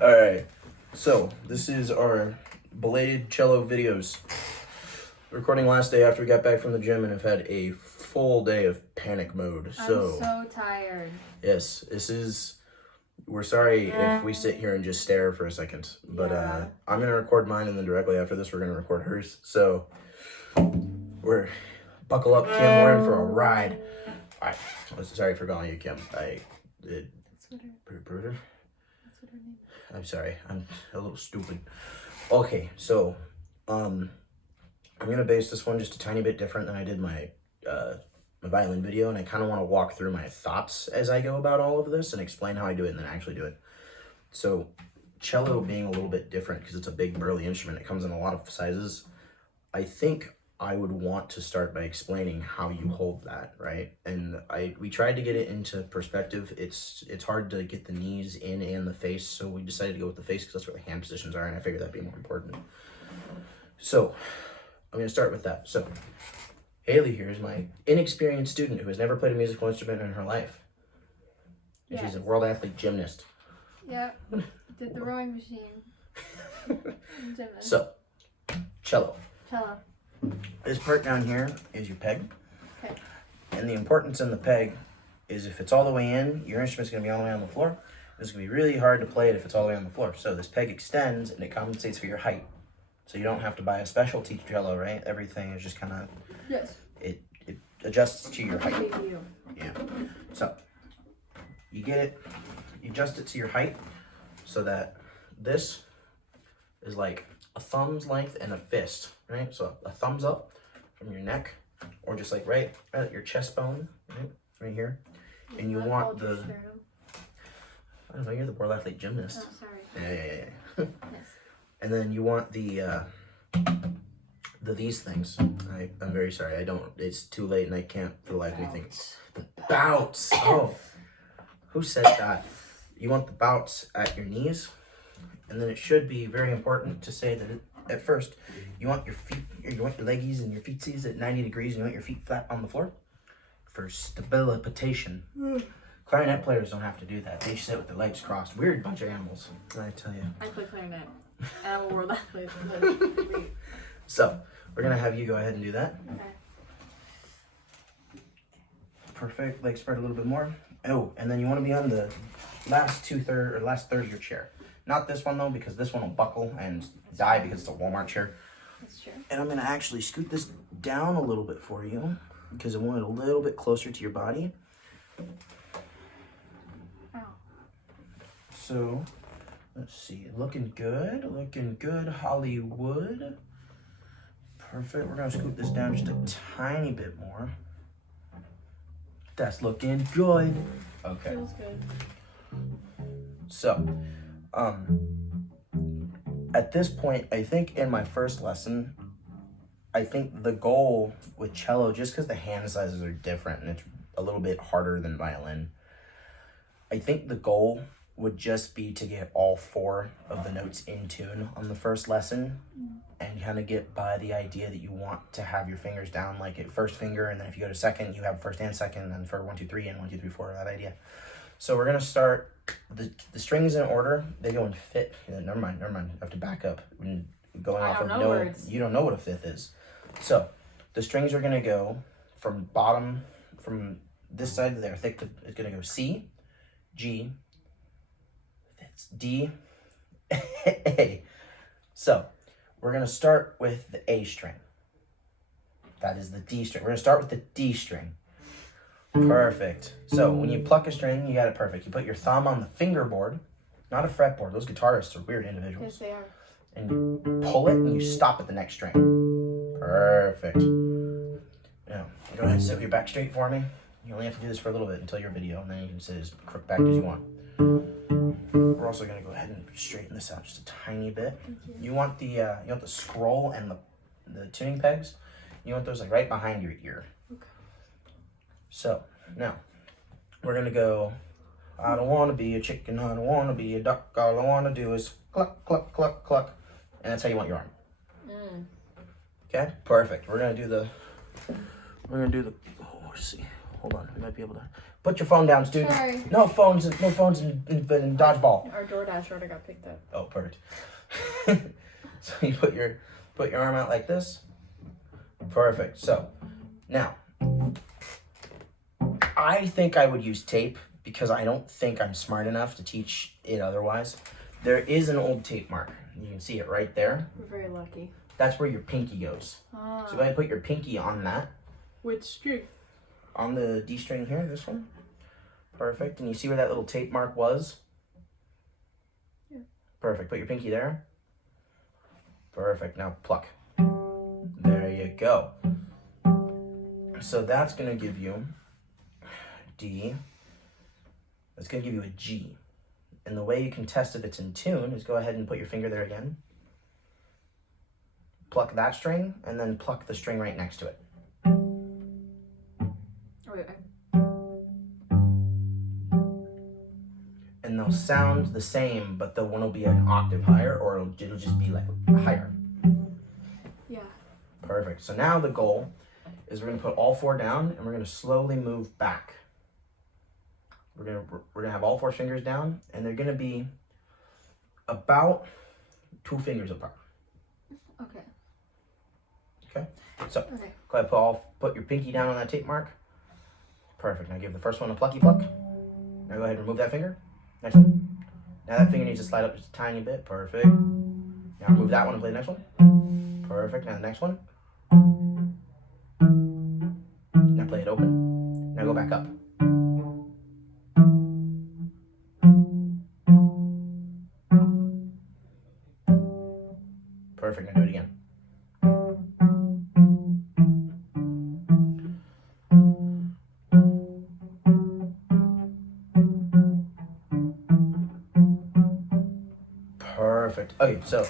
Alright, so this is our belated cello videos. Recording last day after we got back from the gym and have had a full day of panic mode. I'm so tired. Yes, we're sorry if we sit here and just stare for a second. But Yeah. I'm going to record mine, and then directly after this we're going to record hers. So, buckle up, Kim, we're in for a ride. Alright, sorry for calling you Kim. That's what her name. I'm sorry, I'm a little stupid. Okay, so, I'm gonna base this one just a tiny bit different than I did my violin video, and I kind of want to walk through my thoughts as I go about all of this and explain how I do it and then actually do it. So, cello being a little bit different because it's a big burly instrument, it comes in a lot of sizes. I think I would want to start by explaining how you hold that, right? And we tried to get it into perspective. It's hard to get the knees in and the face, so we decided to go with the face because that's where the hand positions are, and I figured that'd be more important. So I'm gonna start with that. So Haley here is my inexperienced student who has never played a musical instrument in her life. And she's a world athlete gymnast. Yep, did the rowing machine. So, cello. Cello. This part down here is your peg. Okay. And the importance in the peg is if it's all the way in, your instrument's going to be all the way on the floor. It's going to be really hard to play it if it's all the way on the floor. So this peg extends and it compensates for your height. So you don't have to buy a specialty cello, right? Everything is just kind of... Yes. It adjusts to your height. You. Yeah. So you get it, you adjust it to your height so that this is like a thumb's length and a fist, right? So a thumbs up from your neck, or just like right at your chest bone, right here. And you want the... I don't know, you're the world athlete gymnast. Oh, sorry. Yeah. Yes. And then you want these things. I'm very sorry. It's too late and I can't for the life of me think. The bouts. Oh, who said that? You want the bouts at your knees. And then it should be very important to say that at first, you want your feet, you want your leggies and your feetsies at 90 degrees, and you want your feet flat on the floor for stabilitation. Clarinet players don't have to do that. They sit with their legs crossed. Weird bunch of animals, I tell you. I play clarinet. And I'm a world athlete. So, we're going to have you go ahead and do that. Okay. Perfect. Leg spread a little bit more. Oh, and then you want to be on the last third of your chair. Not this one though, because this one will buckle and die because it's a Walmart chair. That's true. And I'm going to actually scoot this down a little bit for you because I want it a little bit closer to your body. Ow. So, let's see. Looking good, Hollywood. Perfect. We're going to scoot this down just a tiny bit more. That's looking good. Okay. Feels good. So, at this point, I think in my first lesson, I think the goal with cello, just because the hand sizes are different and it's a little bit harder than violin, I think the goal would just be to get all 4 of the notes in tune on the first lesson and kind of get by the idea that you want to have your fingers down like at first finger, and then if you go to second, you have first and second, and then for 1, 2, 3 and 1, 2, 3, 4, that idea. So we're going to start the strings in order. They go in fifth. Yeah, never mind. I have to back up. Going off of words. You don't know what a fifth is. So the strings are going to go from bottom, from this side to there. Thick. It's going to go C, G, D, A. So we're going to start with the A string. That is the D string. We're going to start with the D string. Perfect. So when you pluck a string, you got it perfect. You put your thumb on the fingerboard, not a fretboard. Those guitarists are weird individuals. Yes, they are. And you pull it and you stop at the next string. Perfect. Now, go ahead and sit with your back straight for me. You only have to do this for a little bit until your video, and then you can sit as crook back as you want. We're also going to go ahead and straighten this out just a tiny bit. You want the scroll and the tuning pegs. You want those like right behind your ear. Okay. So, now, we're going to go, I don't want to be a chicken, I don't want to be a duck, all I want to do is cluck, cluck, cluck, cluck. And that's how you want your arm. Okay, perfect. We're going to do the, oh, let's see. hold on. We might be able to put your phone down, student. Sorry. No phones in dodgeball. Our DoorDash order got picked up. Oh, perfect. So you put your arm out like this. Perfect. So now, I think I would use tape because I don't think I'm smart enough to teach it otherwise. There is an old tape mark. You can see it right there. We're very lucky. That's where your pinky goes. Ah. So go ahead and put your pinky on that. Which string? On the D string here, this one. Perfect. And you see where that little tape mark was? Yeah. Perfect. Put your pinky there. Perfect. Now pluck. There you go. So that's going to give you D. That's going to give you a G. And the way you can test if it's in tune is go ahead and put your finger there again. Pluck that string, and then pluck the string right next to it. And they'll sound the same, but the one will be an octave higher, or it'll just be like higher. Yeah. Perfect. So now the goal is we're going to put all 4 down, and we're going to slowly move back. We're gonna have all 4 fingers down, and they're gonna be about 2 fingers apart. Okay. Okay. So go ahead, put your pinky down on that tape mark. Perfect. Now give the first one a plucky pluck. Now go ahead and remove that finger. Next one. Now that finger needs to slide up just a tiny bit. Perfect. Now remove that one and play the next one. Perfect. Now the next one. Now play it open. Now go back up. Perfect. Now do it again. Perfect. Okay, so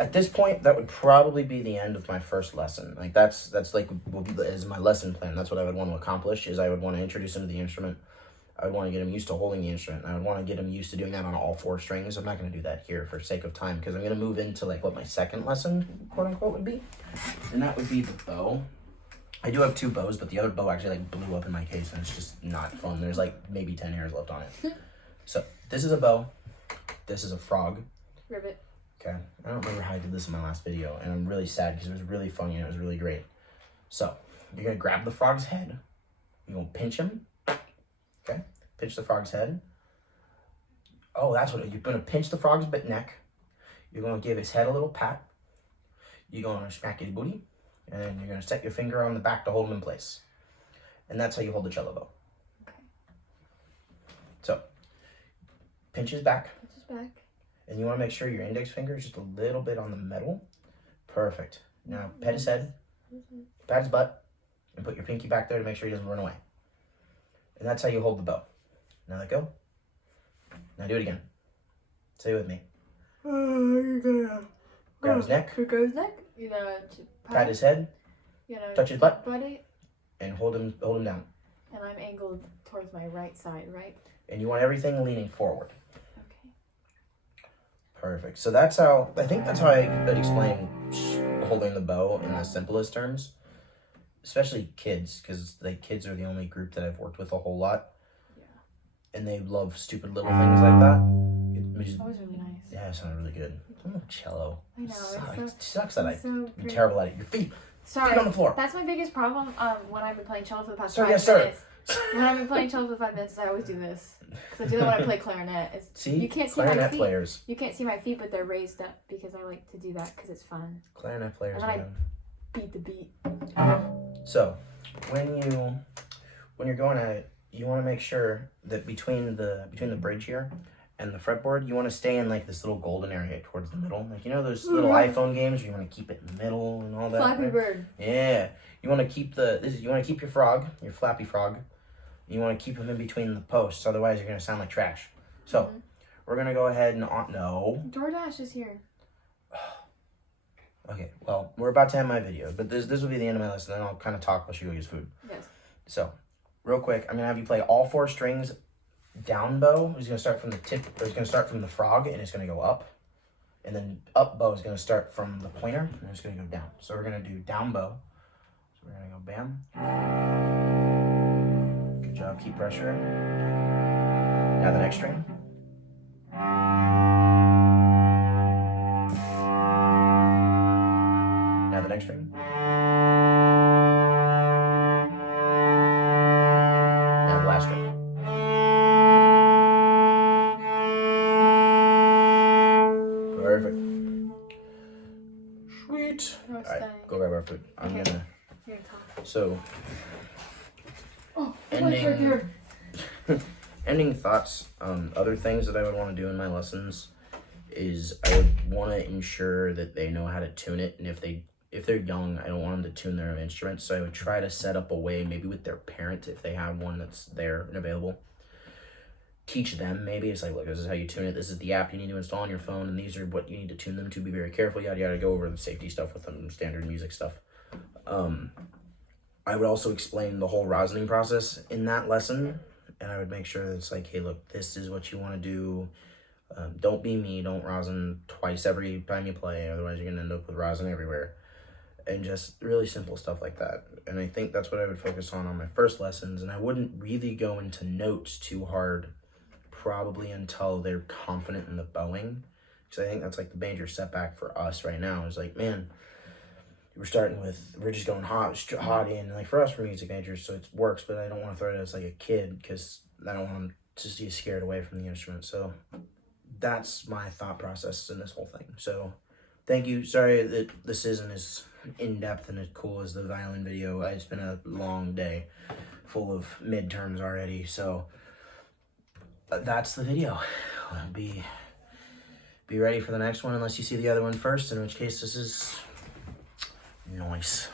at this point, that would probably be the end of my first lesson. Like that's like is my lesson plan. That's what I would want to accomplish. Is I would want to introduce him to the instrument. I would want to get him used to holding the instrument. I would want to get him used to doing that on all 4 strings. I'm not going to do that here for sake of time because I'm going to move into like what my second lesson, quote unquote, would be. And that would be the bow. I do have 2 bows, but the other bow actually like blew up in my case and it's just not fun. There's like maybe 10 hairs left on it. So this is a bow. This is a frog. Rivet. Okay. I don't remember how I did this in my last video and I'm really sad because it was really funny and it was really great. So you're going to grab the frog's head. You're going to pinch him. Okay, pinch the frog's head. Oh, that's what you're going to pinch the frog's neck. You're going to give his head a little pat. You're going to smack his booty. And then you're going to set your finger on the back to hold him in place. And that's how you hold the cello bow. Okay. So, pinch his back. Pinch his back. And you want to make sure your index finger is just a little bit on the metal. Perfect. Now, pet his head. Pat his butt. And put your pinky back there to make sure he doesn't run away. And that's how you hold the bow. Now let go. Now do it again. Say it with me. Grab his neck. Grab his neck. You know, pat his head. You know, touch his butt. Buddy. And hold him down. And I'm angled towards my right side, right? And you want everything leaning forward. Okay. Perfect. So that's how I would explain holding the bow in the simplest terms. Especially kids, because like kids are the only group that I've worked with a whole lot. Yeah. And they love stupid little things like that. That was really nice. Yeah, it sounded really good. I'm a cello. I know. It sucks that I'm great. terrible at it. Your feet. Sorry. Feet on the floor. That's my biggest problem when I've been playing cello for the past 5 Yes, minutes. When I've been playing cello for 5 minutes, I always do this. Because I do that when I play clarinet. See? You can't see clarinet my feet. Players. You can't see my feet, but they're raised up because I like to do that because it's fun. Clarinet players, and then man. Beat the beat. So, when you're going at it, you want to make sure that between the bridge here and the fretboard, you want to stay in like this little golden area towards the middle. Like you know those little iPhone games where you want to keep it in the middle and all that. Flappy Bird. Yeah, you want to keep your frog, your flappy frog. You want to keep him in between the posts, otherwise you're gonna sound like trash. So we're gonna go ahead and no. DoorDash is here. Okay, well, we're about to end my video, but this will be the end of my lesson, then I'll kind of talk while she goes get food. Yes. So, real quick, I'm going to have you play all 4 strings down bow. It's going to start from the tip, or it's going to start from the frog, and it's going to go up. And then up bow is going to start from the pointer, and it's going to go down. So we're going to do down bow. So we're going to go bam. job. Keep pressuring. Now the next string. Now the next string. Now the last string. Perfect. Sweet. All right, go grab our food. I'm gonna. So. Oh, ending. Ending thoughts. Other things that I would want to do in my lessons is I would want to ensure that they know how to tune it, and if they're young, I don't want them to tune their own instruments. So I would try to set up a way, maybe with their parent, if they have one that's there and available. Teach them, maybe it's like, look, this is how you tune it. This is the app you need to install on your phone, and these are what you need to tune them to. Be very careful. Yada yada. Go over the safety stuff with them, standard music stuff. I would also explain the whole rosining process in that lesson, and I would make sure that it's like, hey, look, this is what you want to do. Don't be me. Don't rosin twice every time you play, otherwise you're gonna end up with rosin everywhere. And just really simple stuff like that. And I think that's what I would focus on my first lessons, and I wouldn't really go into notes too hard, probably until they're confident in the bowing, because I think that's like the major setback for us right now. Is like, man, we're just going hot in, like for us, we're music majors, so it works, but I don't want to throw it as like a kid, because I don't want them to be scared away from the instrument. So that's my thought process in this whole thing. So thank you. Sorry that this isn't as in-depth and as cool as the violin video. It's been a long day full of midterms already, so that's the video. Be ready for the next one, unless you see the other one first, in which case this is nice.